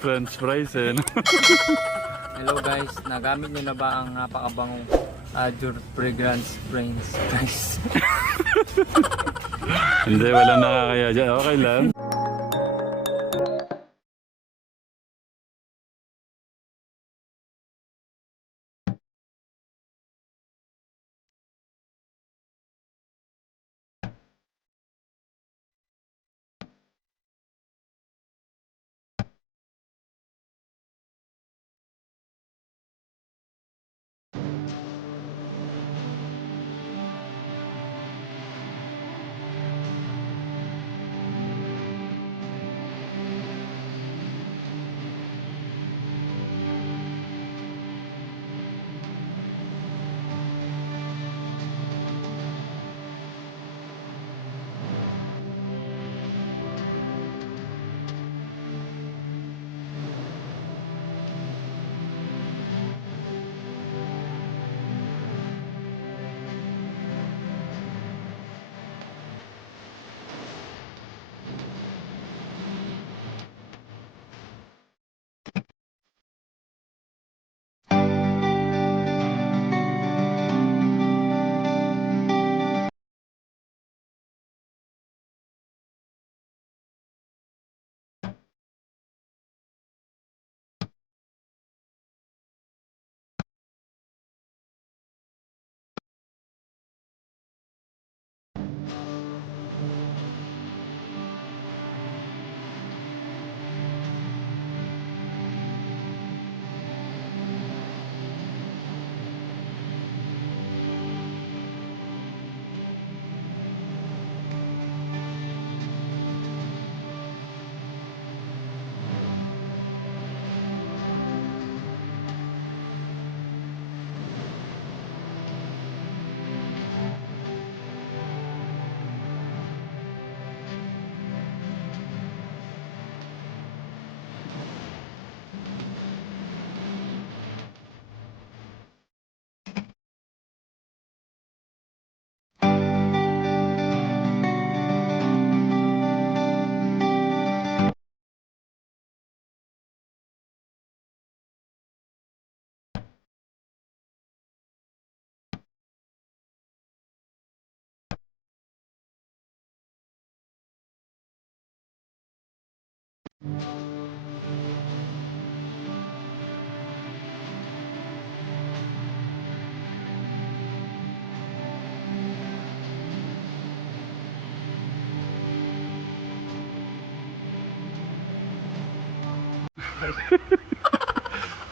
French fries eh. No? Hello guys, nagamit nyo na ba ang napakabangong Azure Fragrance French fries? Hindi, walang nakakaya dyan. Okay lang.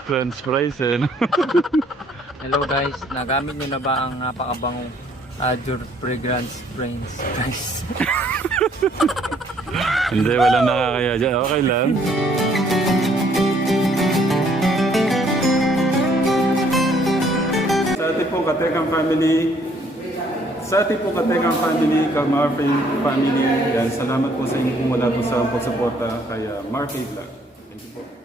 French fries eh. No? Hello guys, nagamit nyo na ba ang napakabangong Azure Fragrance French fries? Hindi, walang nakakaya dyan. Okay lang. Sa ating po Katekang family, ka-Marfay family, yan, salamat po sa inyo kung wala po sa pagsuporta kay Marfay Vlog. Thank you po.